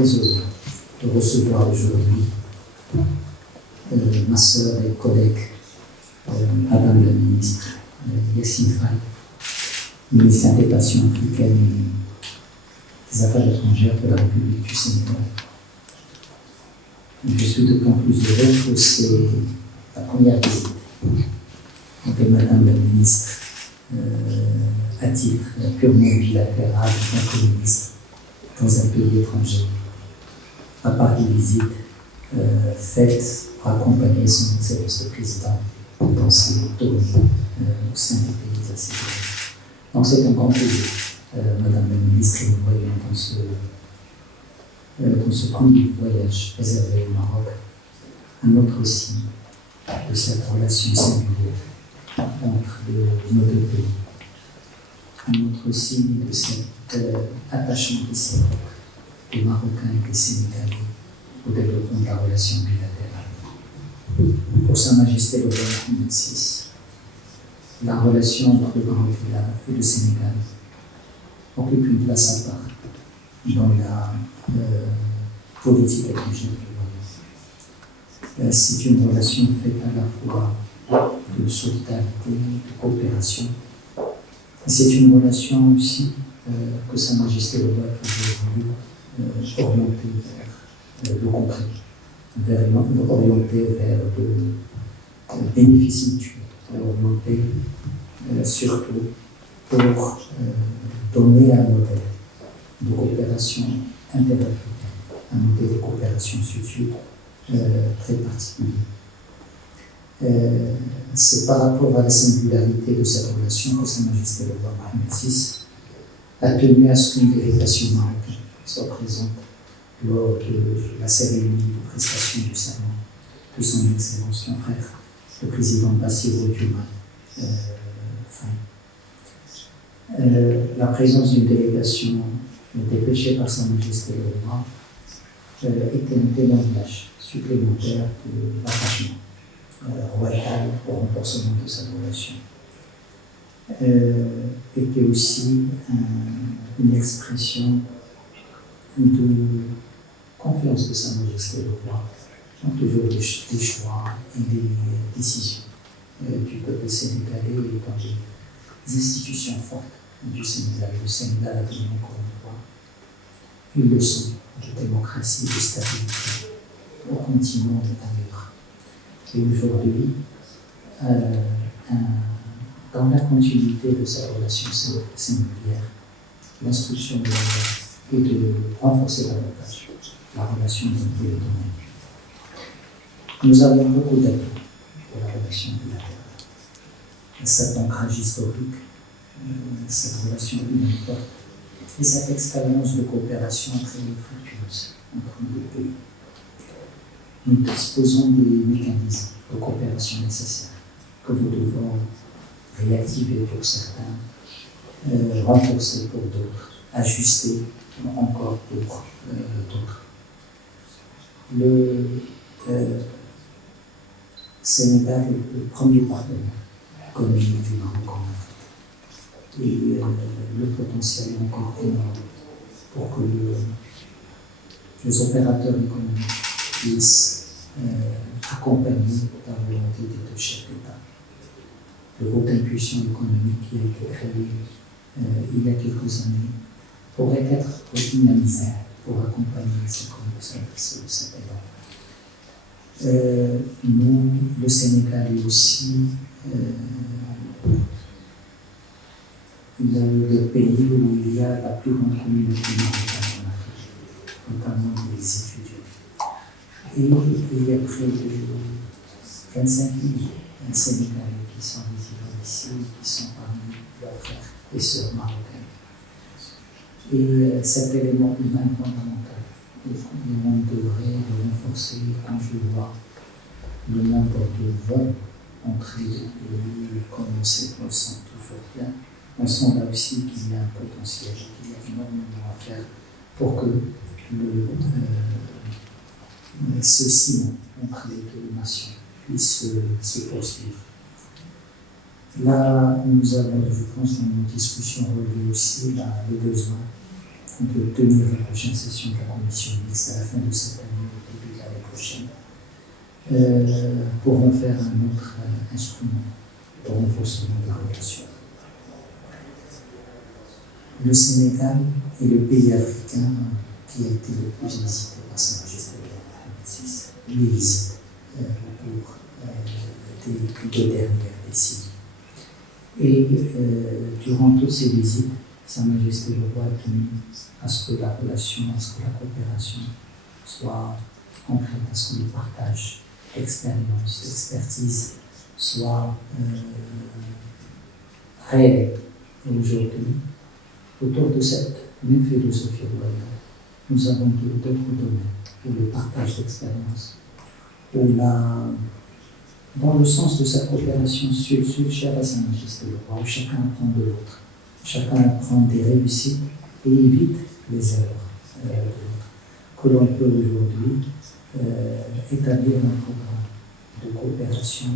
très heureux de recevoir aujourd'hui ma sœur et collègue, Madame la ministre Yassine Faye, ministre des Nations africaines et des Affaires étrangères de la République du Sénégal. Je suis d'autant plus heureux que c'est la première visite que Madame la ministre, à titre purement bilatéral, notre ministre, dans un pays étranger, à part des visites faites pour accompagner son Excellence le Président dans ses tournées au sein des pays ACP. Donc c'est un grand plaisir, Madame la ministre, et nous voyons dans ce premier voyage réservé au Maroc un autre signe de cette relation singulière entre nos deux pays, un autre signe de cet attachement réciproque des Marocains et des Sénégalais au développement de la relation bilatérale. Pour Sa Majesté le roi Mohammed VI, la relation entre le Maroc et le Sénégal occupe une place à part dans la politique étrangère du royaume. C'est une relation faite à la fois de solidarité, de coopération. C'est une relation aussi que Sa Majesté le roi a toujours voulu orienter vers le concret, orienter vers le bénéfice mutuel, orienter surtout pour donner un modèle de coopération interafricaine, un modèle de coopération sud-sud très particulier. C'est par rapport à la singularité de cette relation que Sa Majesté le roi Mohammed VI a tenu à ce qu'une délégation marocaine soit présente lors de la cérémonie de prestation du serment de son Excellence, son frère, le président Bassirou Diomaye Faye. La présence d'une délégation dépêchée par Sa Majesté le roi était un témoignage supplémentaire de l'attachement royal au renforcement de sa relation. Était aussi une expression de confiance de Sa Majesté le roi dans toujours les choix et les décisions du peuple sénégalais et dans les institutions fortes du Sénégal. Le Sénégal a donné encore une fois une leçon de démocratie, de stabilité au continent et ailleurs. Et aujourd'hui, dans la continuité de cette relation singulière, l'instruction de est de renforcer davantage la relation dans tous les domaines. Nous avons beaucoup d'atouts pour la relation bilatérale. Cet ancrage historique, cette relation humaine forte et cette expérience de coopération très fructueuse entre nos deux pays. Nous disposons des mécanismes de coopération nécessaires que nous devons réactiver pour certains, renforcer pour d'autres, ajuster encore pour d'autres. Le Sénégal est le premier partenaire économique du Maroc en Afrique. Et le potentiel est encore énorme pour que les opérateurs économiques puissent accompagner la volonté des deux chefs d'État. Le groupe d'impulsion économique qui a été créé il y a quelques années pourrait être dynamisé pour accompagner cet élan. Nous, le Sénégal est aussi le pays où il y a la plus grande communauté marocaine en Afrique, notamment les étudiants. Et il y a près de 25 000 Sénégalais qui sont résidents ici, qui sont parmi leurs frères et sœurs marocains. Et cet élément humain fondamental, on devrait le renforcer quand je vois le nombre de vols entre les deux pays, comme on sait, on sent toujours bien. On sent là aussi qu'il y a un potentiel, qu'il y a énormément à faire pour que ce ciment entre les deux nations puisse se poursuivre. Là, nous avons, je pense, dans nos discussions relevé aussi le besoin afin de tenir la prochaine session de la commission mixte à la fin de cette année ou au début de l'année prochaine, pourront faire un autre instrument de renforcement des relations. Le Sénégal est le pays africain qui a été le plus visité par Sa Majesté Mohamed VI, les visites au cours des 2 dernières décennies. Et durant toutes ces visites, Sa Majesté le Roi a tenu à ce que la relation, à ce que la coopération soit concrète, à ce que le partage d'expérience, d'expertise soit réel. Et aujourd'hui, autour de cette même philosophie royale, nous avons d'autres domaines pour le partage d'expérience, dans le sens de cette coopération sud-sud, chère à Sa Majesté le Roi, où chacun apprend de l'autre, chacun apprend des réussites et évite les erreurs de l'autre, que l'on peut aujourd'hui établir un programme de coopération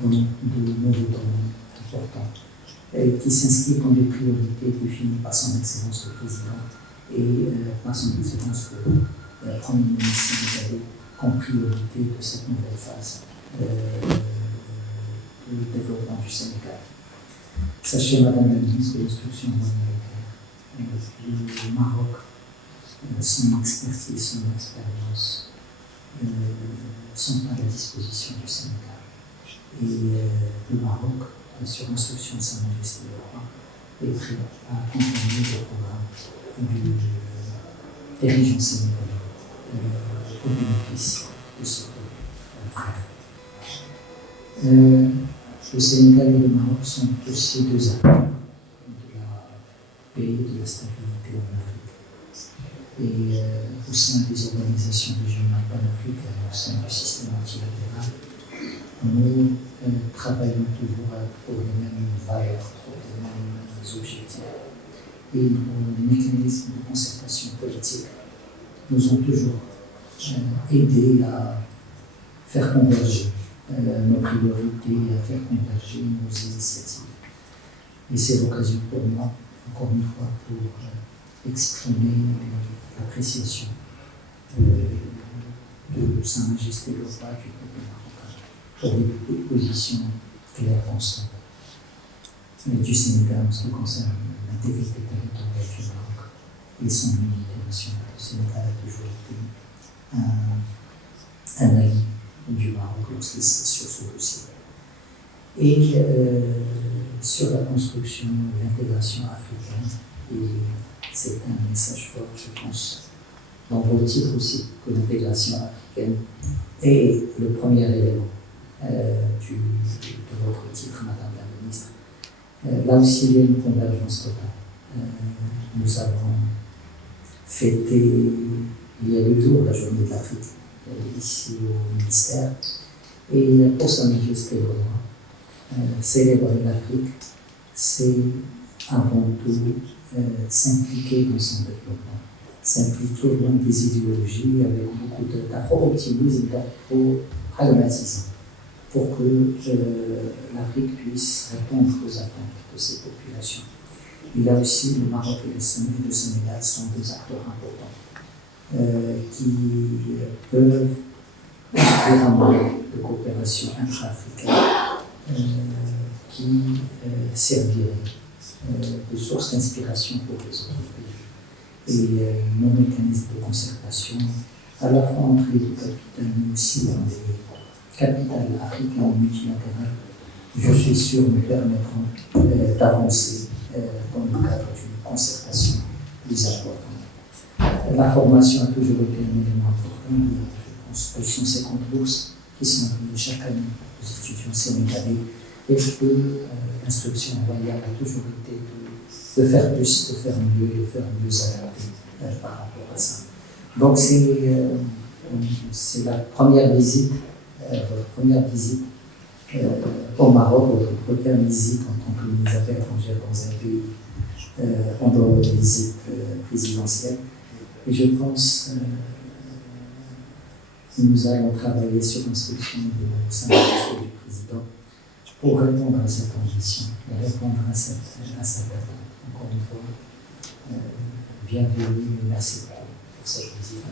dans de nouveaux domaines importants, qui s'inscrit dans des priorités définies par son Excellence le Président et par son Excellence le Premier ministre sénégalais comme priorité de cette nouvelle phase du développement du Sénégal. Sachez, Madame la Ministre de l'Instruction monétaire, le Maroc, son expertise, son expérience sont à la disposition du Sénégal. Et le Maroc, sur instruction de Sa Majesté le Roi, est prêt à accompagner le programme des régions sénégalaises au bénéfice de ce frère. Le Sénégal et le Maroc sont aussi 2 acteurs de la paix et de la stabilité en Afrique. Et au sein des organisations régionales panafricaines, au sein du système multilatéral, nous travaillons toujours pour les mêmes valeurs, pour les mêmes objectifs. Et nos mécanismes de concertation politique nous ont toujours aidés à faire converger nos priorités, à faire converger nos initiatives. Et c'est l'occasion pour moi, encore une fois, pour exprimer l'appréciation de Sa Majesté le Roi du peuple marocain pour les positions claires ensemble du Sénégal en ce qui concerne l'intégrité territoriale du Maroc et son unité nationale. Le Sénégal a toujours été un allié du Maroc sur ce dossier. Et sur la construction et l'intégration africaine, et c'est un message fort, je pense, dans vos titres aussi, que l'intégration africaine est le premier élément de votre titre, Madame la Ministre. Là aussi, il y a une convergence totale. Nous avons fêté il y a 2 jours la journée de l'Afrique ici au ministère, et pour Sa Majesté le Roi, célébrer l'Afrique, c'est avant tout s'impliquer dans son développement, s'impliquer loin des idéologies avec beaucoup d'afro-optimisme, d'afro-pragmatisme, pour que l'Afrique puisse répondre aux attentes de ses populations. Et là aussi, le Maroc et le Sénégal sont 2 acteurs importants qui peuvent construire un modèle de coopération intra-africaine qui servirait de source d'inspiration pour les autres pays. Et nos mécanismes de concertation, à la fois entre les 2 capitales, mais aussi dans les capitales africaines multilatérales, je suis sûr, nous permettront d'avancer dans le cadre d'une concertation plus importante. La formation a toujours été un élément important. Il y a, je pense, 250 bourses qui sont données chaque année aux étudiants sénégalais, et que l'instruction royale a toujours été de faire plus, de faire mieux, de faire mieux adapter par rapport à ça. Donc c'est la première visite, votre première visite au Maroc, votre première visite en tant que ministre des Affaires étrangères dans un pays en dehors des visites présidentielles. Et je pense que nous allons travailler sur l'instruction de Sa Majesté du Président pour répondre à cette ambition et répondre à cette attente. Encore une fois, bienvenue, merci pour cette visite.